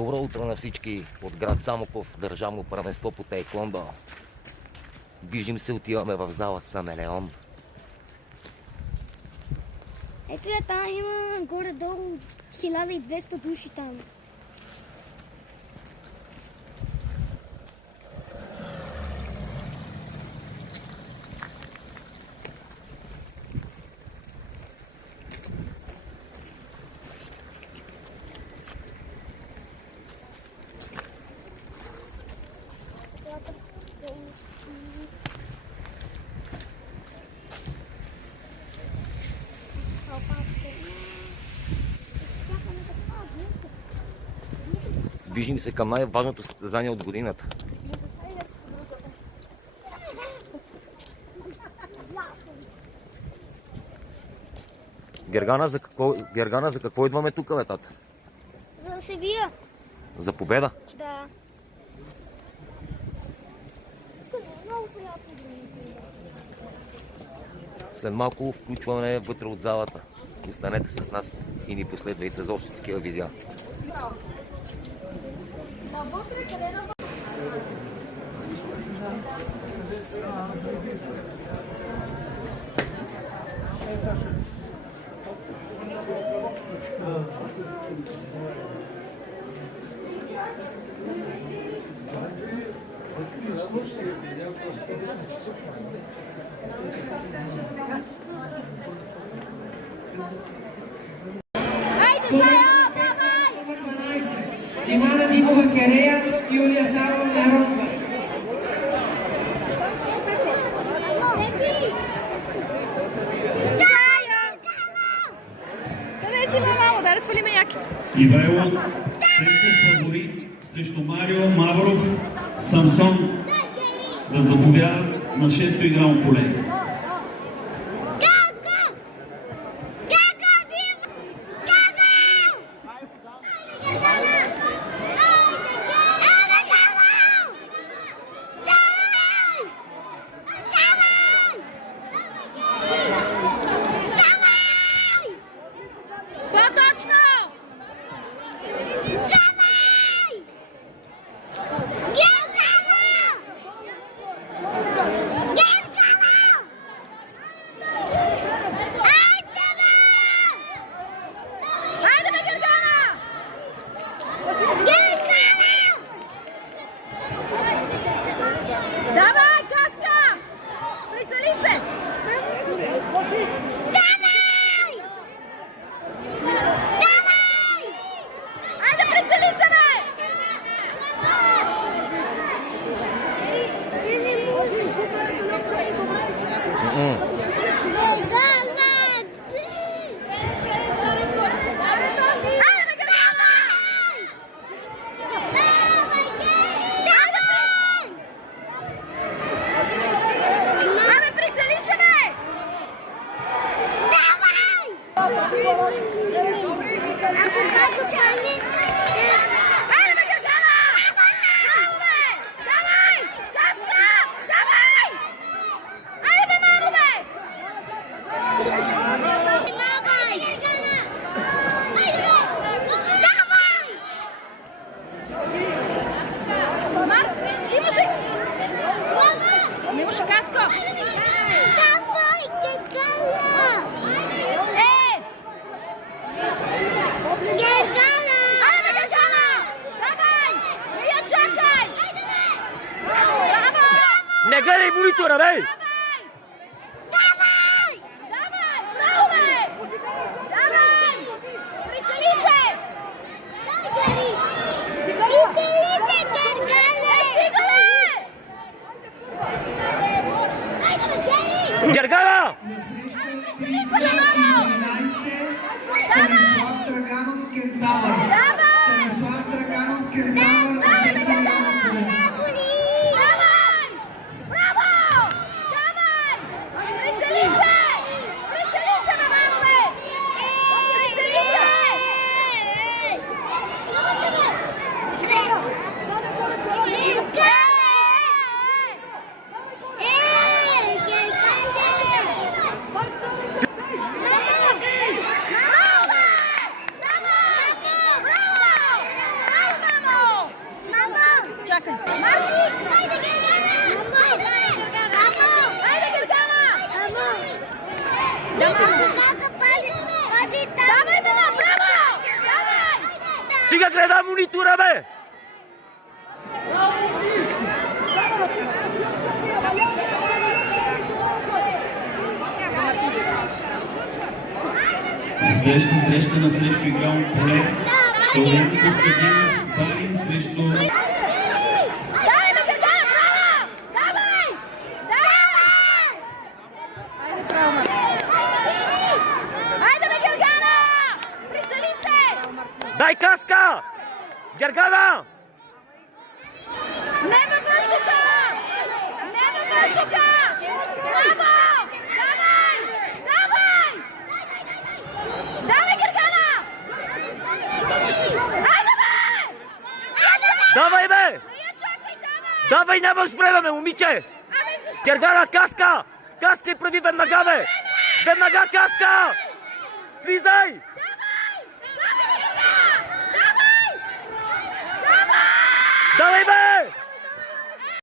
Добро утро на всички от град Самоков, държавно първенство по таеквондо. Движим се, отиваме в зала Самелеон. Ето я там има горе-долу 1200 души там. Движим се към най-важното състезание от годината. Гергана, за какво идваме тук, бе, тата? За да се бия. За победа? Да. Много приятно. След малко включване вътре от залата. Останете с нас и ни последвайте за още такива видеа. Айде, Зая, давай! Номер 12. Димана Димова Керея, Юлия Сава Народва. Ивайло, Ценков фаворит срещу Марио Мавров, Самсон да заповядат на 6-то игрално поле. Давай, Каска! Прицели се! Давай! Давай! Айде, прицели се, бе! Имаше Каска! Давай, Гергана! Гергана! Айде, Гергана! Давай! Не я чакай! Давай! Не гледай монитора, бе! Давай! Давай! Браво, бе! Давай! Прицели се! Прицели се, Гергана! Стигане! Гергана! За среща 311 Станислав Драганов Кентавър. Станислав Драганов Кентавър. Давай! Браво! чакай. Марки! Айде, Гергана! Айде, Гергана! Давай, Бела, браво! Давай! Стига, гледай монитора, бе! За следващата среща на срещу игрално поле Толен Костадинов Барин срещу Давай, бе, Гергана, браво! Давай! Давай! Айде, право, Марки. Айде, бе, Гергана! Прицели се! Дай каска! Гергана! Не във въздуха! Не във въздуха! Браво! Давай! Давай! Давай, Гергана! Айде, бе! Давай, бе! Не я чакай, давай! Давай, нямаш време, бе, момиче! Абе, защо? Гергана, каска! Каска и прави веднага, бе! Веднага каска! Слизай!